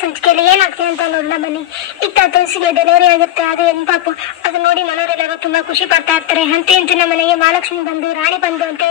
ಸಂಚಿಕೆಯಲ್ಲಿ ಏನಾಗ್ತದೆ ಅಂತ ನೋಡೋಣ ಬನ್ನಿ. ಇತ್ತ ತುಳಸಿಗೆ ಡೆಲಿವರಿ ಆಗುತ್ತೆ. ಅದು ಹೆಣ್ ಪಾಪು? ಅದು ನೋಡಿ ಮನೆಯವರೆಲ್ಲರೂ ತುಂಬಾ ಖುಷಿ ಪಡ್ತಾ ಇರ್ತಾರೆ. ಅಂತೆ ಇಂತ ನಮ್ಮ ಮನೆಗೆ ಮಹಾಲಕ್ಷ್ಮಿ ಬಂದು, ರಾಣಿ ಬಂದು ಅಂತ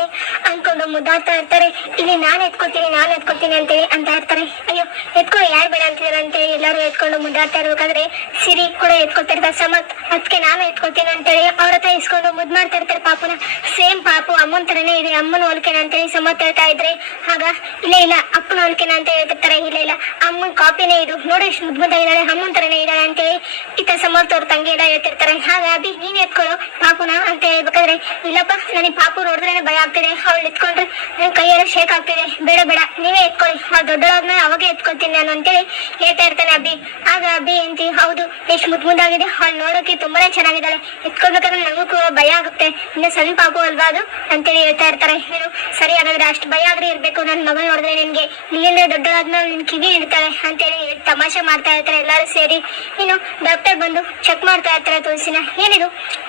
ಅನ್ಕೊಂಡು ಮುದ್ದಾಡ್ತಾ ಇರ್ತಾರೆ. ಇಲ್ಲಿ ನಾನು ಎತ್ಕೊತೀನಿ ನಾನು ಎತ್ಕೊತೀನಿ ಅಂತೇಳಿ ಅಂತ ಇರ್ತಾರೆ. ಅಯ್ಯೋ, ಎತ್ಕೋ, ಯಾರು ಬೇಡ ಅಂತಿದ್ದಾರೆ ಅಂತೇಳಿ ಎಲ್ಲರೂ ಎತ್ಕೊಂಡು ಮುದ್ದಾಡ್ತಾ ಇರ್ಬೇಕಾದ್ರೆ ಸಿರಿ ಕೂಡ ಎತ್ಕೊತಾ ಇರ್ತಾರೆ. ಸಮತ್ ಅದಕ್ಕೆ ನಾನು ಎತ್ಕೊತೀನಿ ಅಂತೇಳಿ ಅವ್ರ ಹತ್ರ ಇಸ್ಕೊಂಡು ಮುದ್ದು ಮಾಡ್ತಾ ಇರ್ತಾರೆ ಪಾಪುನ. ಸೇಮ್ ಪಾಪು ಅಮ್ಮನ ತರನೇ ಇದೆ. ಅಮ್ಮನ ಹೋಲಿಕೆನ ಅಂತೇಳಿ ಸಮತ್ ಹೇಳ್ತಾ ಇದ್ರೆ. ಆಗ, ಇಲ್ಲ ಇಲ್ಲ, ಅಪ್ಪನ ಹೋಲಿಕೆನ ಅಂತ ಹೇಳ್ತಿರ್ತಾರೆ. ಇಲ್ಲ ಇಲ್ಲ, ಅಮ್ಮನ ಕಾಪಿನೇ ಇದು. ನೋಡಿ ಎಷ್ಟು ಇದ್ದಾಳೆ ಮುದ್ದಾಗಿದ್ದಾಳೆ ಅಮ್ಮನ ತರನೇ ಇದ್ದಾಳೆ ಅಂತೇಳಿ ಇತ್ತ ಸಮರ್ಥ ಅವ್ರ ತಂಗಿ ಎಲ್ಲ ಹೇಳ್ತಿರ್ತಾರೆ. ಹಾಗ ಅಭಿ ನೀನ್ ಎತ್ಕೊಳ್ಳೋ ಪಾಪುನ ಅಂತ ಹೇಳ್ಬೇಕಾದ್ರೆ, ಇಲ್ಲಪ್ಪ, ನನಗೆ ಪಾಪು ನೋಡಿದ್ರೆ ಭಯ ಆಗ್ತಿದೆ. ಅವಳು ಎತ್ಕೊಂಡ್ರೆ ನನ್ ಕೈಯೆಲ್ಲ ಶೇಕ್ ಆಗ್ತಿದೆ. ಬೇಡ ಬೇಡ, ನೀವೇ ಎತ್ಕೊಳ್ಳಿ. ಅವ್ರು ದೊಡ್ಡಳಾದ್ಮೇಲೆ ಅವಾಗೆ ಎತ್ಕೊಳ್ತೀನಿ ನಾನು ಅಂತೇಳಿ ಹೇಳ್ತಾ ಇರ್ತಾನೆ ಅಭಿ ಆಗ ಅಭಿ ಅಂತಿ ಹೌದು ಎಷ್ಟು ಮುದ್ ಮುದ್ದಾಗಿದೆ ಅವಳು ನೋಡೋಕೆ ತುಂಬಾನೇ ಚೆನ್ನಾಗಿದ್ದಾಳೆ. ಎತ್ಕೊಳ್ಬೇಕಾದ್ರೆ ನನಗೂ ಕೂಡ ಭಯ ಆಗುತ್ತೆ. ಇನ್ನ ಸಣ್ಣ ಪಾಪು ಅಲ್ವಾ ಅದು? ಅಂತೇಳಿ ಹೇಳ್ತಾ ಇರ್ತಾರೆ. ಏನು ಸರಿ, ಹಾಗಾದ್ರೆ ಅಷ್ಟು ಭಯ ಆದ್ರೆ ಇರ್ಬೇಕು. ನನ್ನ ಮಗಳು ನೋಡಿದ್ರೆ ನಿನ್ಗೆ ನೀಂದ್ರೆ ದೊಡ್ಡದಾದ್ಮೇಲೆ ನಿನ್ ಕಿವಿ ಇಡ್ತಾಳೆ ಅಂತೇಳಿ ತಮಾಷೆ ಮಾಡ್ತಾ ಇರ್ತಾರೆ ಎಲ್ಲರೂ ಸೇರಿ ಇನ್ನು ಡಾಕ್ಟರ್ ಬಂದು ಚೆಕ್ ಮಾಡ್ತಾ ಇರ್ತಾರೆ ತುಳಸಿನ. ಏನಿದು?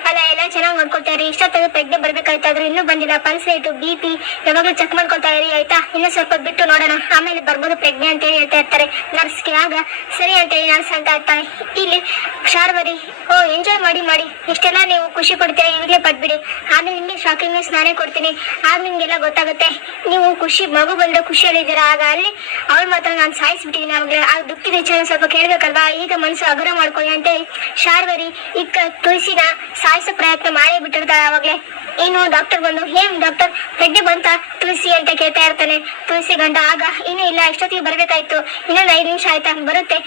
ಅಲ್ಲ, ಎಲ್ಲ ಚೆನ್ನಾಗಿ ನೋಡ್ಕೊಳ್ತಾರೆ ಇಷ್ಟೊತ್ತಾಗ ಪ್ರಜ್ಞೆ ಬರ್ಬೇಕಾಯ್ತಾದ್ರು ಇನ್ನೂ ಬಂದಿಲ್ಲ. ಪಲ್ಸ್ ರೇಟು ಬಿ ಪಿ ಯಾವಾಗಲೂ ಚೆಕ್ ಮಾಡ್ಕೊಳ್ತಾ ಇರಿ, ಆಯ್ತಾ? ಇನ್ನು ಸ್ವಲ್ಪ ಬಿಟ್ಟು ನೋಡೋಣ. ಆಮೇಲೆ ಬರ್ಬೋದು ಪ್ರಜ್ಞೆ ಅಂತ ಹೇಳಿ ಹೇಳ್ತಾ ಇರ್ತಾರೆ. ನರ್ಸ್ಗೆ ಆಗ ಸರಿ ಅಂತ ಹೇಳಿ ನರ್ಸ್ ಅಂತ ಇರ್ತಾರೆ ಇಲ್ಲಿ ಶಾರ್ವರಿ ಓ ಎಂಜಾಯ್ ಮಾಡಿ ಮಾಡಿ. ಇಷ್ಟೆಲ್ಲ ನೀವು ಖುಷಿ ಪಡ್ತೀರಾ? ಈಗಲೇ ಪಟ್ಬಿಡಿ ಆಮೇಲೆ ನಿಮಗೆ ಶಾಕಿಂಗ್ ನ್ಯೂಸ್ ನಾನೇ ಕೊಡ್ತೀನಿ. ಆಗ ನಿಮ್ಗೆಲ್ಲ ಗೊತ್ತಾಗುತ್ತೆ. ನೀವು ಖುಷಿ, ಮಗು ಬಂದ ಖುಷಿಯಲ್ಲಿದ್ದೀರಾ? ಆಗ ಅಲ್ಲಿ ಅವ್ರು ಮಾತ್ರ ನಾನು ಸಾಯಿಸ್ಬಿಟ್ಟಿದ್ದೀನಿ. ಅವಾಗಲೇ ಆ ದುಃಖದ ವಿಚಾರ ಸ್ವಲ್ಪ ಕೇಳ್ಬೇಕಲ್ವಾ? ಈಗ ಮನಸ್ಸು ಹಗುರ ಮಾಡ್ಕೊಳ್ಳಿ ಅಂತೇಳಿ ಶಾರ್ವರಿ ಈಗ ತುಳಸಿನ ಸಾಯಿಸೋ ಪ್ರಯತ್ನ ಮಾಡೇ ಬಿಟ್ಟಿರ್ತಾಳೆ ಆವಾಗಲೇ ಇನ್ನು ಡಾಕ್ಟರ್ ಬಂದು ಏನ್ ಡಾಕ್ಟರ್ ಪ್ರಜ್ಞೆ ಬಂತ ತುಳಸಿ ಅಂತ ಕೇಳ್ತಾ ಇರ್ತಾನೆ. ತುಳಸಿ ಗಂಡ, ಆಗ, ಇನ್ನೂ ಇಲ್ಲ, ಎಷ್ಟೊತ್ತಿಗೆ ಬರಬೇಕಾಯ್ತು? ಇನ್ನೊಂದು ಐದು ನಿಮಿಷ ಆಯ್ತಾ? ಬರುತ್ತೆ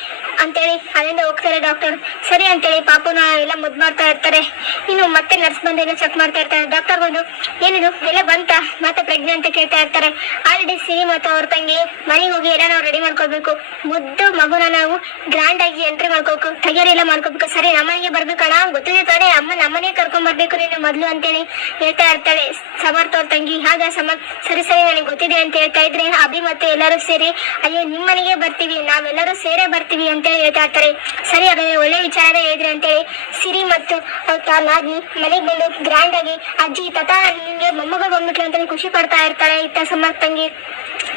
ಅಂತೇಳಿ ಅಲ್ಲಿಂದ ಹೋಗ್ತಾರೆ ಡಾಕ್ಟರ್ ಸರಿ ಅಂತೇಳಿ ಪಾಪುನ ಎಲ್ಲ ಮುದ್ದು ಮಾಡ್ತಾ ಇರ್ತಾರೆ. ಇನ್ನು ಮತ್ತೆ ನರ್ಸ್ ಬಂದು ಚೆಕ್ ಮಾಡ್ತಾ ಇರ್ತಾರೆ ಡಾಕ್ಟರ್ ಬಂದು, ಏನಿದು? ಎಲ್ಲ ಬಂತ? ಮತ್ತೆ ಪ್ರಜ್ಞೆ ಅಂತ ಕೇಳ್ತಾ ಇರ್ತಾರೆ. ಆಲ್ರೆಡಿ ಸಿರಿ ಮತ್ತು ಅವ್ರ ತಂಗಿ, ಮನೆಗೆ ಹೋಗಿ ಎಲ್ಲ ನಾವು ರೆಡಿ ಮಾಡ್ಕೋಬೇಕು ಮುದ್ದು ಮಗುನ ನಾವು ಗ್ರ್ಯಾಂಡ್ ಆಗಿ ಎಂಟ್ರಿ ಮಾಡ್ಕೋಬೇಕು ತಯಾರಿ ಎಲ್ಲ ಮಾಡ್ಕೋಬೇಕು ಸರಿ ನಮ್ಮನೆಗೆ ಬರ್ಬೇಕಣ್ಣ ಗೊತ್ತಿದೆ ತಾನೇ, ಅಮ್ಮ ನಮ್ಮನೆ ಕರ್ಕೊಂಡ್ ಬರ್ಬೇಕು ನೀನು ಮೊದ್ಲು ಅಂತೇಳಿ ಹೇಳ್ತಾ ಇರ್ತಾಳೆ. ಸಮರ್ಥ ಅವ್ರ ತಂಗಿ. ಹಾಗ ಸಮರ್ ಸರಿ ಸರಿ, ನನಗೆ ಗೊತ್ತಿದೆ ಅಂತ ಹೇಳ್ತಾ ಇದ್ರೆ ಅಭಿ ಮತ್ತೆ ಎಲ್ಲರೂ ಸೇರಿ, ಅಯ್ಯೋ ನಿಮ್ಮ ಮನೆಗೆ ಬರ್ತೀವಿ, ನಾವೆಲ್ಲರೂ ಸೇರೇ ಬರ್ತೀವಿ ಅಂತ ಹೇಳ್ತಾ ಇರ್ತಾರೆ. ಸರಿ, ಹಾಗಾದ್ರೆ ಒಳ್ಳೆ ವಿಚಾರ ಹೇಳಿದ್ರೆ ಅಂತೇಳಿ ಸಿರಿ ಮತ್ತು ತಾ- ಮನೆಗೆ ಬಂದು ಗ್ರ್ಯಾಂಡ್ ಆಗಿ ಅಜ್ಜಿ, ತಾತ, ನಿಮ್ಗೆ ಮೊಮ್ಮಗ ಬಂದ್ಬಿಟ್ಲು ಅಂತ ಖುಷಿ ಪಡ್ತಾ ಇರ್ತಾಳೆ. ಇತ್ತ ಸಮರ್ಥ ತಂಗಿ.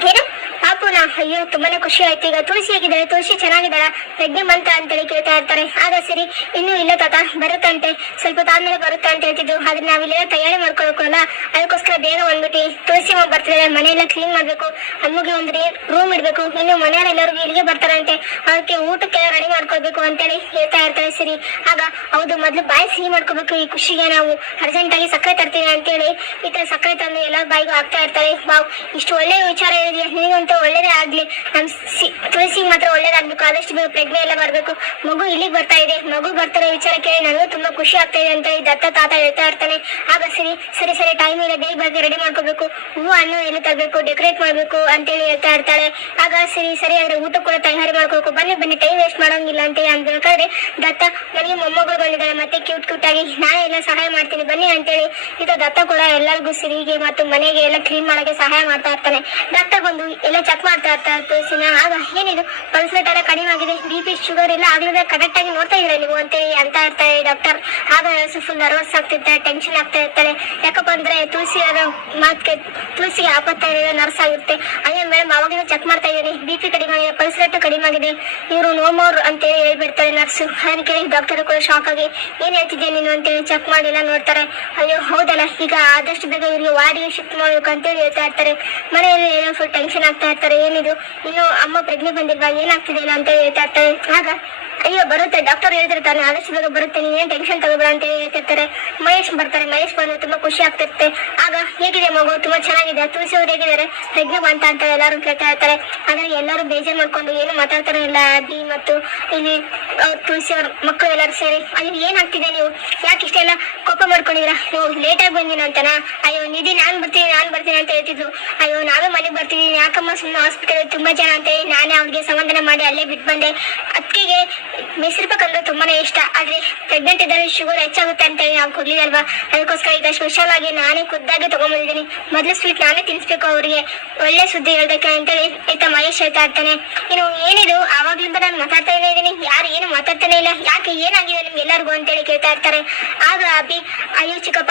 ಏನು? ಪಾಪುನ ಅಯ್ಯೋ, ತುಂಬಾನೇ ಖುಷಿ ಆಯ್ತು. ಈಗ ತುಳಸಿ ಹೇಗಿದ್ದಾಳೆ? ತುಳಸಿ ಚೆನ್ನಾಗಿದ್ದಾಳ? ಪ್ರಜ್ಞೆ ಬಂತ ಅಂತೇಳಿ ಕೇಳ್ತಾ ಇರ್ತಾರೆ. ಆಗ ಸರಿ, ಇನ್ನೂ ಇಲ್ಲ ತಾತ, ಬರುತ್ತಂತೆ. ಸ್ವಲ್ಪ ತಾದ್ಮೇಲೆ ಬರುತ್ತೆ ಅಂತ ಹೇಳ್ತಿದ್ದು. ಆದ್ರೆ ನಾವಿಲ್ಲೆಲ್ಲ ತಯಾರಿ ಮಾಡ್ಕೊಳ್ಬೇಕಲ್ಲ? ಅದಕ್ಕೋಸ್ಕರ ಬೇಗ ಬಂದ್ಬಿಟ್ಟು. ತುಳಸಿ ಬರ್ತಿದ್ದಾರೆ ಮನೆಯೆಲ್ಲ ಕ್ಲೀನ್ ಮಾಡ್ಬೇಕು. ಅಮ್ಮಗೆ ಒಂದು ರೂಮ್ ಇಡ್ಬೇಕು. ಇನ್ನು ಎಲ್ಲರಿಗೂ ಇಲ್ಲಿಗೆ ಬರ್ತಾರಂತೆ. ಅದಕ್ಕೆ ಊಟಕ್ಕೆಲ್ಲ ರೆಡಿ ಮಾಡ್ಕೊಳ್ಬೇಕು ಅಂತೇಳಿ ಹೇಳ್ತಾ ಇರ್ತಾರೆ ಸರಿ. ಆಗ ಹೌದು, ಮೊದ್ಲು ಬಾಯಿ ಸಿಹಿ ಮಾಡ್ಕೋಬೇಕು ಈ ಖುಷಿಗೆ ನಾವು ಅರ್ಜೆಂಟ್ ಆಗಿ ಸಕ್ಕರೆ ತರ್ತೀವಿ ಅಂತೇಳಿ. ಈ ತರ ಸಕ್ಕರೆ ತಂದು ಎಲ್ಲರ ಬಾಯಿಗೂ ಹಾಕ್ತಾ ಇರ್ತಾರೆ. ವಾವ್, ಇಷ್ಟು ಒಳ್ಳೆಯ ವಿಚಾರ ಹೇಳಿದ್ಯಾ? ನಿನಗಂತೂ ಒಳ್ಳೇದೇ ಆಗ್ಲಿ. ನಮ್ ತುಳಸಿ ಮಾತ್ರ ಒಳ್ಳೇದಾಗ್ಬೇಕು. ಆದಷ್ಟು ಬೇಗ ಪ್ರಜ್ಞೆ ಎಲ್ಲ ಬರ್ಬೇಕು ಮಗು ಇಲ್ಲಿಗೆ ಬರ್ತಾ ಇದೆ. ಮಗು ಬರ್ತಾರೆ ವಿಚಾರ ಕೇಳಿ ನನಗೂ ತುಂಬಾ ಖುಷಿ ಆಗ್ತಾ ಇದೆ ಅಂತ ಹೇಳಿ ದತ್ತ ತಾತ ಹೇಳ್ತಾ ಇರ್ತಾನೆ. ಆಗ ಸರಿ ಸರಿ ಸರಿ ಟೈಮ್ ಇಲ್ಲ. ಬೇಗ ಬಗ್ಗೆ ರೆಡಿ ಮಾಡ್ಕೋಬೇಕು. ಹೂವು, ಹಣ್ಣು ಎಲ್ಲ ತರಬೇಕು? ಡೆಕೋರೇಟ್ ಮಾಡ್ಬೇಕು ಅಂತೇಳಿ ಹೇಳ್ತಾ ಇರ್ತಾಳೆ. ಆಗ ಸರಿ ಸರಿ ಅಂದ್ರೆ ಊಟ ಕೂಡ ತಯಾರಿ ಮಾಡ್ಕೋಬೇಕು ಬನ್ನಿ ಬನ್ನಿ, ಟೈಮ್ ವೇಸ್ಟ್ ಮಾಡೋಂಗಿಲ್ಲ ಅಂತ ಅನ್ಬೇಕಾದ್ರೆ ದತ್ತ, ನನಗೆ ಮೊಮ್ಮಗಳು ಬಂದಿದ್ದಾರೆ. ಮತ್ತೆ ಕ್ಯೂಟ್ ಕ್ಯೂಟ್ ಆಗಿ ನಾನೇ ಎಲ್ಲ ಸಹಾಯ ಮಾಡ್ತೀನಿ. ಬನ್ನಿ ಅಂತೇಳಿ ಇದು ದತ್ತ ಕೂಡ ಎಲ್ಲರಿಗೂ ಸಿರಿಗೆ ಮತ್ತು ಮನೆಗೆ ಎಲ್ಲ ಕ್ಲೀನ್ ಮಾಡೋಕೆ ಸಹಾಯ ಮಾಡ್ತಾ ಇರ್ತಾನೆ. ದತ್ತ ಬಂದು ಎಲ್ಲ ಮಾಡ್ತಾ ಇರ್ತಾರೆ ಆಗ ಏನಿದು ಪಲ್ಸ್ ರೇಟ್ ಎಲ್ಲ ಕಡಿಮೆ ಆಗಿದೆ ಬಿ ಪಿ ಶುಗರ್ ಎಲ್ಲ ಆಗ್ಲಿದೆ ಕರೆಕ್ಟ್ ಆಗಿ ನೋಡ್ತಾ ಇದ್ರೆ ನೀವು ಅಂತೇಳಿ ಅಂತ ಇರ್ತಾರೆ ಡಾಕ್ಟರ್ ಆಗ ಫುಲ್ ನರ್ವಸ್ ಆಗ್ತಿರ್ತಾರೆ ಟೆನ್ಷನ್ ಆಗ್ತಾ ಇರ್ತಾರೆ ಯಾಕಪ್ಪ ಅಂದ್ರೆ ತುಳಸಿ ಮಾತ್ಗೆ ತುಳಸಿಗೆ ಆಪತ್ತ ನರ್ಸ್ ಆಗಿರುತ್ತೆ ಅಯ್ಯ ಮೇಡಮ್ ಅವಾಗಿಂದ ಚೆಕ್ ಮಾಡ್ತಾ ಇದ್ದೀನಿ ಬಿ ಪಿ ಕಡಿಮೆ ಆಗಿದೆ ಪಲ್ಸ್ ರೇಟ್ ಕಡಿಮೆ ಆಗಿದೆ ಇವರು ನೋಮೋರ್ ಅಂತೇಳಿ ಹೇಳ್ಬಿಡ್ತಾರೆ ನರ್ಸ್ ಅದನ್ನ ಕೇಳಿ ಡಾಕ್ಟರ್ ಕೂಡ ಶಾಕ್ ಆಗಿ ಏನ್ ಹೇಳ್ತಿದ್ದೆ ನೀನು ಅಂತೇಳಿ ಚೆಕ್ ಮಾಡಿಲ್ಲ ನೋಡ್ತಾರೆ ಅಯ್ಯೋ ಹೌದಲ್ಲ ಈಗ ಆದಷ್ಟು ಬೇಗ ಇವರಿಗೆ ವಾರ್ಡಿಗೆ ಶಿಫ್ಟ್ ಮಾಡ್ಬೇಕು ಅಂತೇಳಿ ಹೇಳ್ತಾ ಇರ್ತಾರೆ ಮನೆಯಲ್ಲಿ ಏನೋ ಫುಲ್ ಟೆನ್ಷನ್ ಆಗ್ತಾ ಇರ್ತಾರೆ ಏನಿದು? ಇನ್ನು ಅಮ್ಮ ಪ್ರಜ್ಞೆ ಬಂದಿಲ್ವಾ? ಏನಾಗ್ತಿದೆಯಲ್ಲ ಅಂತ ಹೇಳ್ತಾ ಇರ್ತಾರೆ ಆಗ ಅಯ್ಯೋ, ಬರುತ್ತೆ. ಡಾಕ್ಟರ್ ಹೇಳ್ತಿರ್ತಾನೆ ತಾನೆ ಬೇಗ ಬರುತ್ತೆ ಏನ್ ಟೆನ್ಷನ್ ತಗೋಬೇಡ ಅಂತ ಹೇಳಿ ಹೇಳ್ತಿರ್ತಾರೆ. ಮಹೇಶ್ ಬರ್ತಾರೆ, ಮಹೇಶ್ ಬಂದು ತುಂಬಾ ಖುಷಿ ಆಗ್ತಿರುತ್ತೆ. ಆಗ ಹೇಗಿದೆ ಮಗು? ತುಂಬಾ ಚೆನ್ನಾಗಿದೆ. ತುಳಸಿ ಅವ್ರು ಹೇಗಿದ್ದಾರೆ? ಪ್ರಜ್ಞೆ ಬಂತ ಅಂತ ಎಲ್ಲರೂ ಕೇಳ್ತಾ ಇರ್ತಾರೆ. ಆದ್ರೆ ಎಲ್ಲರೂ ಬೇಜಾರ್ ಮಾಡ್ಕೊಂಡು ಏನು ಮಾತಾಡ್ತಾರೆ ಇಲ್ಲ. ಅದಿ ಮತ್ತು ಇಲ್ಲಿ ತುಳಸಿ ಅವ್ರ ಮಕ್ಕಳು ಎಲ್ಲರೂ ಸೇರಿ. ಅಯ್ಯೋ, ಏನಾಗ್ತಿದೆ ನೀವು? ಯಾಕೆ ಇಷ್ಟೆಲ್ಲ ಕೋಪ ಮಾಡ್ಕೊಂಡಿದ್ರ ನೀವು ಲೇಟ್ ಆಗಿ ಬಂದಿನ ಅಂತನಾ? ಅಯ್ಯೋ, ನಿಧಿ, ನಾನ್ ಬರ್ತೀನಿ ನಾನ್ ಬರ್ತೀನಿ ಅಂತ ಹೇಳ್ತಿದ್ರು. ಅಯ್ಯೋ, ನಾವೇ ಮನೆಗೆ ಬರ್ತೀನಿ ಯಾಕಮ್ಮ ಸುಮ್ಮನೆ ಹಾಸ್ಪಿಟಲ್ ತುಂಬಾ ಜನ ಅಂತ ನಾನೇ ಅವ್ರಿಗೆ ಸಮಾಧಾನ ಮಾಡಿ ಅಲ್ಲೇ ಬಿಟ್ಟು ಬಂದೆ ಅದಕ್ಕೆ ಮೈಸೂರು ಅಂದ್ರೆ ತುಂಬಾನೇ ಇಷ್ಟ. ಆದ್ರೆ ಪ್ರೆಗ್ನೆಂಟ್ ಇದ್ದರೆ ಶುಗರ್ ಹೆಚ್ಚಾಗುತ್ತೆ ಅಂತ ಹೇಳಿ ನಾವು ಕೊಡ್ಲಿಲ್ವಾ ಅದಕ್ಕೋಸ್ಕರ ಈಗ ಸ್ಪೆಷಲ್ ಆಗಿ ನಾನೇ ಖುದ್ದಾಗಿ ತಗೊಂಡ್ಬಂದಿದ್ದೀನಿ ಮೊದಲು ಸ್ವೀಟ್ ನಾನೇ ತಿನ್ಸ್ಬೇಕು ಅವರಿಗೆ. ಒಳ್ಳೆ ಸುದ್ದಿ ಹೇಳ್ಬೇಕು ಅಂತೇಳಿ ಆಯ್ತಾ ಮಹೇಶ್ ಹೇಳ್ತಾ ಇರ್ತಾನೆ. ಇನ್ನು ಏನಿದು? ಆವಾಗ್ಲಿಂದ ನಾನು ಮಾತಾಡ್ತಾನೆ ಇದ್ದೀನಿ. ಯಾರು ಏನು ಮಾತಾಡ್ತಾನೆ ಇಲ್ಲ. ಯಾಕೆ ಏನಾಗಿದೆ ನಿಮ್ಗೆ ಎಲ್ಲರಿಗೂ ಅಂತೇಳಿ ಕೇಳ್ತಾ ಇರ್ತಾರೆ. ಆಗ ಅಭಿ, ಅಯ್ಯೋ ಚಿಕ್ಕಪ್ಪ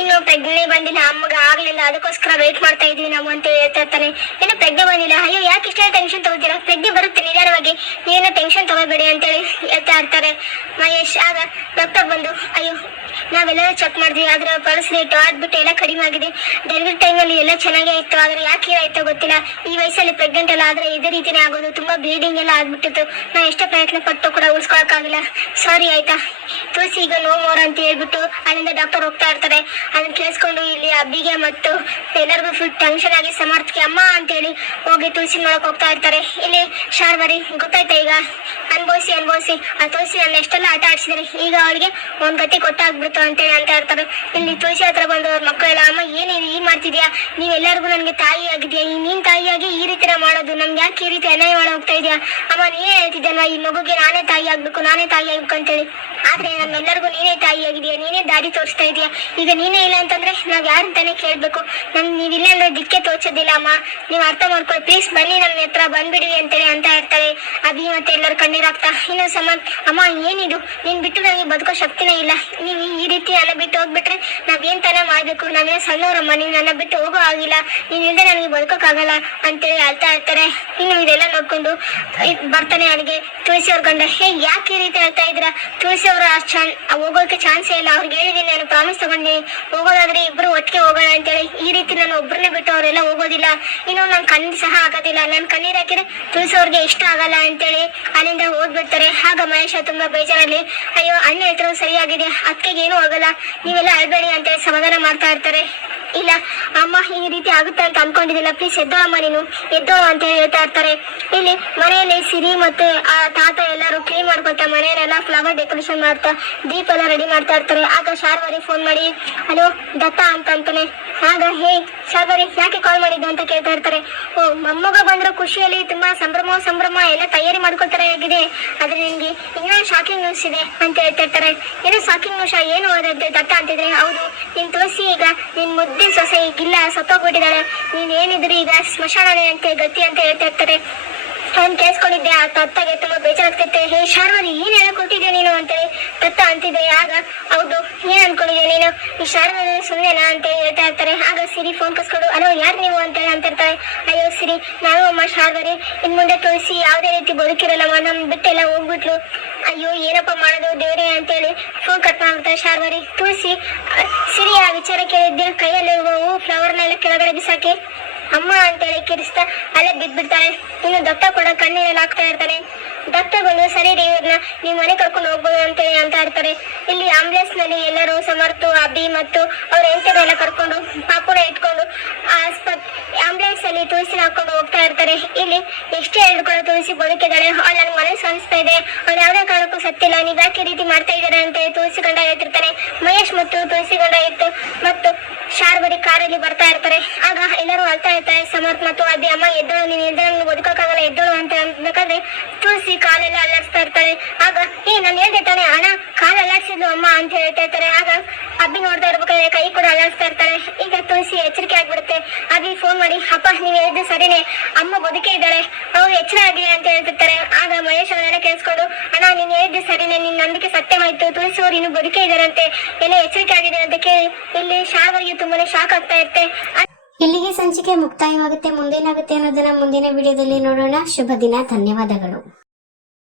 ಇನ್ನು ಪ್ರಜ್ಞೆ ಬಂದಿಲ್ಲ ಅಮ್ಮಗ ಆಗ್ಲಿಲ್ಲ, ಅದಕ್ಕೋಸ್ಕರ ವೇಟ್ ಮಾಡ್ತಾ ಇದೀವಿ ನಾವು ಅಂತ ಹೇಳ್ತಾ ಇರ್ತಾನೆ. ಇನ್ನು ಪ್ರಜ್ಞೆ ಬಂದಿಲ್ಲ, ಅಯ್ಯೋ ಯಾಕೆ ಇಷ್ಟೇ ಟೆನ್ಷನ್ ತಗೋತೀರಾ? ಪ್ರಜ್ಞೆ ಬರುತ್ತೆ ನಿಧಾನವಾಗಿ. ನೀನು ಟೆನ್ಷನ್ ತಗೋಬೇಡಿ ಅಂತೇಳಿ ಹೇಳ್ತಾ ಇರ್ತಾರೆ. ಮಹೇಶ್, ಆಗ ಡಾಕ್ಟರ್ ಬಂದು, ಅಯ್ಯೋ, ನಾವೆಲ್ಲರೂ ಚೆಕ್ ಮಾಡಿದ್ವಿ, ಆದ್ರೆ ಪಲ್ಸ್ ರೇಟ್ ಆದ್ಬಿಟ್ಟು ಎಲ್ಲ ಕಡಿಮೆ ಆಗಿದೆ. ಡೆಲಿವರಿ ಟೈಮಲ್ಲಿ ಎಲ್ಲ ಚೆನ್ನಾಗೇ ಇತ್ತು, ಆದ್ರೆ ಯಾಕೆ ಆಯ್ತೋ ಗೊತ್ತಿಲ್ಲ. ಈ ವಯಸ್ಸಲ್ಲಿ ಪ್ರೆಗ್ನೆಂಟ್ ಎಲ್ಲ ಆದ್ರೆ ಇದೇ ರೀತಿನೇ ಆಗೋದು, ತುಂಬಾ ಬ್ಲೀಡಿಂಗ್ ಎಲ್ಲ ಆಗ್ಬಿಟ್ಟಿತ್ತು. ನಾ ಎಷ್ಟೇ ಪ್ರಯತ್ನ ಪಟ್ಟು ಕೂಡ ಉಳಿಸ್ಕೊಳಕ್ಕಾಗಿಲ್ಲ. ಸಾರಿ ಆಯ್ತಾ? ತುಳಸಿ ಈಗ ನೋ ಮೋರ್ ಅಂತ ಹೇಳ್ಬಿಟ್ಟು ಅಲ್ಲಿಂದ ಡಾಕ್ಟರ್ ಹೋಗ್ತಾ ಇರ್ತಾರೆ. ಅದನ್ನ ಕೇಳಿಸ್ಕೊಂಡು ಇಲ್ಲಿ ಅಬ್ಬಿಗೆ ಮತ್ತು ಎಲ್ಲರಿಗೂ ಫುಲ್ ಟೆನ್ಷನ್ ಆಗಿ ಸಮರ್ಥಕ್ಕೆ ಅಮ್ಮ ಅಂತೇಳಿ ಹೋಗಿ ತುಳಸಿ ನೋಡಕ್ ಹೋಗ್ತಾ ಇರ್ತಾರೆ. ಇಲ್ಲಿ ಶಾರ್ವರಿ ಗೊತ್ತಾಯ್ತಾ ಈಗ? ಅನ್ಭವಿಸಿ ಅನ್ಭವಿಸಿ. ಆ ತುಳಸಿ ನನ್ನ ಎಷ್ಟೆಲ್ಲ ಆಟ ಆಡ್ಸಿದ್ರೆ. ಈಗ ಅವಳಿಗೆ ಒಂದ್ ಗತಿ ಕೊಟ್ಟಾಗ್ಬಿಡ್ತು ಅಂತೇಳಿ ಅಂತ ಇರ್ತಾರೆ ಇಲ್ಲಿ ತುಳಸಿ ಹತ್ರ ಬಂದು ಅವ್ರ ಮಕ್ಕಳೆಲ್ಲ, ಅಮ್ಮ ಏನೇನು ಈ ಮಾಡ್ತಿದ್ಯಾ? ನೀವೆಲ್ಲರಿಗೂ ನನಗೆ ತಾಯಿ ಆಗಿದ್ಯಾ? ನೀನ್ ತಾಯಿಯಾಗಿ ಈ ರೀತಿ ಮಾಡೋದು. ನಮ್ಗೆ ಯಾಕೆ ಈ ರೀತಿ ಅನ್ಯಾಯ ಮಾಡ ಹೋಗ್ತಾ ಇದೆಯಾ? ಅಮ್ಮ, ನೀನೇ ಹೇಳ್ತಿದ್ದಲ್ವಾ ಈ ಮಗುಗೆ ನಾನೇ ತಾಯಿ ಆಗ್ಬೇಕು, ನಾನೇ ತಾಯಿ ಆಗ್ಬೇಕು ಅಂತೇಳಿ. ಆದ್ರೆ ನಮ್ಮೆಲ್ಲರಿಗೂ ನೀನೇ ತಾಯಿ ಆಗಿದೆಯಾ ನೀನೇ ದಾರಿ ತೋರಿಸ್ತಾ ಇದೀಯಾ? ಈಗ ನೀನೇ ಇಲ್ಲ ಅಂತಂದ್ರೆ ನಾವ್ ಯಾರಂತಾನೆ ಕೇಳ್ಬೇಕು? ನಮ್ ನೀವಿಲ್ಲ ಅಂದ್ರೆ ದಿಕ್ಕೆ ತೋಚೋದಿಲ್ಲ ಅಮ್ಮ. ನೀವ್ ಅರ್ಥ ಮಾಡ್ಕೊಳ್ಳಿ. ಪ್ಲೀಸ್ ಬನ್ನಿ ನನ್ನ ಹತ್ರ, ಬಂದ್ಬಿಡಿ ಅಂತೇಳಿ ಅಂತ ಇರ್ತಾರೆ ಅಭಿ ಮತ್ತೆ ಎಲ್ಲರ ಕಣ್ಣೀರಾಗ್ತಾ ಇನ್ನು ಸಮಾನ್, ಅಮ್ಮ, ಏನಿದು? ನೀನ್ ಬಿಟ್ಟು ನನಗೆ ಬದುಕೋ ಶಕ್ತಿನೇ ಇಲ್ಲ. ನೀವು ಈ ರೀತಿ ನನ್ನ ಬಿಟ್ಟು ಹೋಗ್ಬಿಟ್ರೆ ನಾವ್ ಏನ್ ತಾನೇ ಮಾಡ್ಬೇಕು? ನಾನೇ ಸಣ್ಣವರಮ್ಮ ನೀನ್ ನನ್ನ ಬಿಟ್ಟು ಹೋಗೋ ಆಗಿಲ್ಲ ನೀನ್ ಇಲ್ದೆ ನನಗೆ ಬದುಕೋಕ್ಕಾಗಲ್ಲ, ಅಂತೇಳಿ ಅಳ್ತಾ ಇರ್ತಾರೆ. ಇನ್ನು ಇದೆಲ್ಲ ನೋಡ್ಕೊಂಡು ಬರ್ತಾನೆ ಅವನಿಗೆ ತುಳಸಿ ಅವ್ರ ಗಂಡ, ಹೇ, ಯಾಕೆ ಈ ರೀತಿ ಹೇಳ್ತಾ ಇದ್ರ ತುಳಸಿ ಅವರ ಚಾನ್ ಹೋಗೋಕೆ ಚಾನ್ಸೇ ಇಲ್ಲ. ಅವ್ರಿಗೆ ಹೇಳಿದೀನಿ, ನಾನು ಪ್ರಾಮಿಸ್ ತಗೊಂಡಿನಿ ಹೋಗೋದಾದ್ರೆ ಇಬ್ರು ಒಟ್ಟಿಗೆ ಹೋಗೋಣ ಅಂತೇಳಿ. ಈ ರೀತಿ ನಾನು ಒಬ್ಬರನ್ನೇ ಬಿಟ್ಟು ಅವರೆಲ್ಲ ಹೋಗೋದಿಲ್ಲ. ಇನ್ನು ನನ್ನ ಕಣ್ಣು ಸಹ ಆಗೋದಿಲ್ಲ. ನನ್ ಕಣ್ಣೀರ್ ಹಾಕಿದ್ರೆ ತುಳಸಿ ಅವ್ರಿಗೆ ಇಷ್ಟ ಆಗಲ್ಲ ಅಂತೇಳಿ ಅಲ್ಲಿಂದ ಹೋಗ್ಬಿಡ್ತಾರೆ. ಆಗ ಮಹೇಶ ತುಂಬಾ ಬೇಜಾರಲ್ಲಿ, ಅಯ್ಯೋ, ಅಣ್ಣ ಹೇಳ್ತಿರೋ ಸರಿಯಾಗಿದೆ. ಅತ್ತಿಗೆ ಏನೂ ಆಗಲ್ಲ. ನೀವೆಲ್ಲ ಅಳ್ಬೇಡಿ ಅಂತ ಸಮಾಧಾನ ಮಾಡ್ತಾ ಇರ್ತಾರೆ. ಇಲ್ಲ, ಅಮ್ಮ, ಈ ರೀತಿ ಆಗುತ್ತೆ ಅಂತ ಅನ್ಕೊಂಡಿದ್ದಿಲ್ಲ. ಪ್ಲೀಸ್ ಎದ್ದೋಳಮ್ಮ ನೀನು ಎದ್ದೋಳ ಅಂತ ಹೇಳ್ತಾ ಇರ್ತಾರೆ. ಇಲ್ಲಿ ಮನೆಯಲ್ಲಿ ಸಿರಿ ಮತ್ತೆ ಆ ತಾತ ಎಲ್ಲರೂ ಕ್ಲೀನ್ ಮಾಡ್ಕೊತಾ ಮನೆಯಲ್ಲೆಲ್ಲ ಫ್ಲವರ್ ಡೆಕೋರೇಷನ್ ಮಾಡ್ತಾ, ದೀಪ ಎಲ್ಲ ರೆಡಿ ಮಾಡ್ತಾ ಇರ್ತಾರೆ. ಆಗ ಶಾರ್ವರಿ ಫೋನ್ ಮಾಡಿ, ಹಲೋ, ದತ್ತ ಅಂತ ಅಂತಾನೆ. ಆಗ, ಹೇ, ಶಾರ್ವರಿ, ಯಾಕೆ ಕಾಲ್ ಮಾಡಿದ್ದು ಅಂತ ಕೇಳ್ತಾ ಇರ್ತಾರೆ. ಓ, ಮೊಮ್ಮಗ ಬಂದ್ರು ಖುಷಿಯಲ್ಲಿ ತುಂಬಾ ಸಂಭ್ರಮ ಸಂಭ್ರಮ ಎಲ್ಲ ತಯಾರಿ ಮಾಡ್ಕೊತಾರೆ ಆಗಿದೆ ಆದ್ರೆ ನಿನ್ಗೆ ಇನ್ನೂ ಶಾಕಿಂಗ್ ನ್ಯೂಸ್ ಇದೆ ಅಂತ ಹೇಳ್ತಾ ಇರ್ತಾರೆ. ಏನೋ ಶಾಕಿಂಗ್ ನ್ಯೂಸ್ ಏನು ದತ್ತ ಅಂತಿದ್ರೆ. ಹೌದು, ನೀನ್ ತೋರಿಸಿ ಈಗ ನಿನ್ ಮುದ್ದಿನ ಸೊಸೆ ಈಗಿಲ್ಲ ಸತ್ತೋಗ್ಬಿಟ್ಟಿದ್ದಾಳೆ. ನೀನ್ ಏನಿದ್ರು ಈಗ ಸ್ಮಶಾನನೇ ಅಂತ ಗತಿ ಅಂತ ಹೇಳ್ತಾ ಇರ್ತಾರೆ. ಅವ್ನ್ ಕೇಳಿಸ್ಕೊಂಡಿದ್ದೆ, ಆ ತತ್ತಗೆ ತುಂಬಾ ಬೇಜಾರಾಗ್ತೈತೆ ಹೇ ಶಾರ್ವರಿ ಏನ್ ಹೇಳಕ್ ಕೊಟ್ಟಿದ್ಯಾ ನೀನು ಅಂತೇಳಿ ತತ್ತ ಅಂತಿದ್ದೆ ಆಗ, ಹೌದು, ಏನ್ ಅನ್ಕೊಂಡಿದ್ಯಾ ನೀನು? ಈ ಶಾರ್ವರಿ ಸುಮ್ಮನೆನಾ ಅಂತ ಹೇಳ್ತಾ ಇರ್ತಾರೆ. ಆಗ ಸಿರಿ ಫೋನ್ ಕಸ್ಕೊಂಡು, ಅಲೋ, ಯಾರ್ ನೀವು? ಅಂತ ಅಂತಿರ್ತಾರೆ ಅಯ್ಯೋ, ಸಿರಿ, ನಾನು ಅಮ್ಮ ಶಾರ್ವರಿ ಇನ್ ಮುಂದೆ ತೋರಿಸಿ ಯಾವ್ದೇ ರೀತಿ ಬದುಕಿರಲ್ಲಮ್ಮ. ನಮ್ ಬಿಟ್ಟೆಲ್ಲ ಹೋಗ್ಬಿಟ್ಲು. ಅಯ್ಯೋ, ಏನಪ್ಪ ಮಾಡೋದು ದೇವ್ರೆ ಅಂತೇಳಿ ಫೋನ್ ಕಟ್ ಮಾಡ್ಬಿಡ್ತಾರೆ ಶಾರ್ವರಿ ತುಳಸಿ ಸಿರಿ, ಆ ವಿಚಾರ ಕೇಳಿದ್ದೆ. ಕೈಯಲ್ಲಿ ಹೂ ಫ್ಲವರ್ನೆಲ್ಲ ಕೆಳಗಡೆ ಬಿಸಾಕಿ. ಅಮ್ಮ ಅಂತೇಳಿ ಕಿರಿಸ್ತಾ ಅಲ್ಲೇ ಬಿದ್ಬಿಡ್ತಾಳೆ ಇನ್ನು ದತ್ತ ಕೂಡ ಕಣ್ಣೀರಲ್ಲಿ ಹಾಕ್ತಾ ಇರ್ತಾರೆ ದತ್ತ ಬಂದು, ಸರಿ ರೀ ಇವ್ರನ್ನ ನೀವು ಮನೆ ಕರ್ಕೊಂಡು ಹೋಗ್ಬೋದು ಅಂತೇಳಿ ಅಂತ ಇರ್ತಾರೆ ಇಲ್ಲಿ ಆಂಬುಲೆನ್ಸ್ನಲ್ಲಿ ಎಲ್ಲರೂ ಸಮರ್ಥು, ಅಭಿ ಮತ್ತು ಅವ್ರ ಹೆಂಡತಿರೆಲ್ಲ ಕರ್ಕೊಂಡು ಪಾಪುನ ಇಟ್ಕೊಂಡು ಆಂಬುಲೆನ್ಸ್ ಅಲ್ಲಿ ತುಳಸಿ ಹಾಕೊಂಡು ಹೋಗ್ತಾ ಇರ್ತಾರೆ. ಇಲ್ಲಿ ಎಷ್ಟೇ ಹೇಳ್ಕೊಂಡು ತುಳಸಿ ಬದುಕಿದ್ದಾರೆ ಅವ್ರು ನನ್ ಮನಸ್ಸು ಅನಿಸ್ತಾ ಇದೆ. ಅವ್ರು ಯಾವ್ದೇ ಕಾರಣಕ್ಕೂ ಸತ್ತಿಲ್ಲ ನೀವ್ ಯಾಕೆ ರೀತಿ ಮಾಡ್ತಾ ಇದ್ದಾರೆ? ಅಂತ ತುಳಸಿ ಗಂಡ ಹೇಳ್ತಿರ್ತಾನೆ. ಮಹೇಶ್ ಮತ್ತು ತುಳಸಿ ಗಂಡ ಇತ್ತು. ಮತ್ತು ಶಾರ್ವರಿ ಕಾರಲ್ಲಿ ಬರ್ತಾ ಇರ್ತಾರೆ. ಆಗ ಎಲ್ಲರೂ ಅಳ್ತಾ ಇರ್ತಾರೆ. ಸಮರ್ಥ ಮತ್ತು ಅದೇ ಅಮ್ಮ ಎದ್ದಳು, ನೀನು ಎದ್ದಳು ಬದುಕೋಕ್ಕಾಗಲ್ಲ, ಎದ್ದಳು ಅಂತ ಅನ್ಬೇಕಾದ್ರೆ ತುಳಸಿ ಕಾಲೆಲ್ಲ ಅಲ್ಲಾಡ್ಸ್ತಾ ಇರ್ತಾರೆ. ಆಗ, ಏ ನಾನು ಹೇಳ್ದೆ ತಾನೆ ಹಣ ಕಾಲು ಅಲ್ಲಾಡ್ಸಿದ್ಲು ಅಮ್ಮ ಅಂತ ಹೇಳ್ತಾ ಇರ್ತಾರೆ. ಆಗ ಅಬ್ಬಿ ನೋಡ್ತಾ ಇರ್ಬೇಕಾದ್ರೆ ಕೈ ಕೂಡ ಅಲ್ಲಾಡ್ಸ್ತಾ ಇರ್ತಾರೆ ಈಗ ತುಳಸಿ ಎಚ್ಚರಿಕೆ ಆಗ್ಬಿಡುತ್ತೆ. ಅಬ್ಬಿ ಫೋನ್ ಮಾಡಿ, ಅಪ್ಪ, ನೀವ್ ಹೇಳಿದ್ದು ಸರಿನೇ. ಅಮ್ಮ ಬದುಕೇ ಇದ್ದಾಳೆ. ಅವ್ರು ಎಚ್ಚರ ಆಗಿದೆ ಅಂತ ಹೇಳ್ತಿರ್ತಾರೆ. ಆಗ ಮಹೇಶ್ ಅವರೆಲ್ಲ ಕೇಳಿಸ್ಕೊಂಡು, ಅಣ್ಣ, ನೀನ್ ಹೇಳಿದ್ದು ಸರಿನೇ. ನಿನ್ ನಂಬಿಕೆ ಸತ್ಯವಾಯ್ತು ತುಳಸಿ ಅವ್ರು ಇನ್ನು ಬದುಕೇ ಇದಾರಂತೆ ಎಲ್ಲ ಎಚ್ಚರಿಕೆ ಆಗಿದೆ ಅಂತ ಕೇಳಿ, ಇಲ್ಲಿ ಶಾರ್ವರಿಗೆ ತುಂಬಾನೇ ಶಾಕ್ ಆಗ್ತಾ ಇರುತ್ತೆ. ಇಲ್ಲಿಗೆ ಸಂಚಿಕೆ ಮುಕ್ತಾಯವಾಗುತ್ತೆ. ಮುಂದೇನಾಗುತ್ತೆ ಅನ್ನೋದನ್ನ ಮುಂದಿನ ವಿಡಿಯೋದಲ್ಲಿ ನೋಡೋಣ. ಶುಭ ದಿನ. ಧನ್ಯವಾದಗಳು.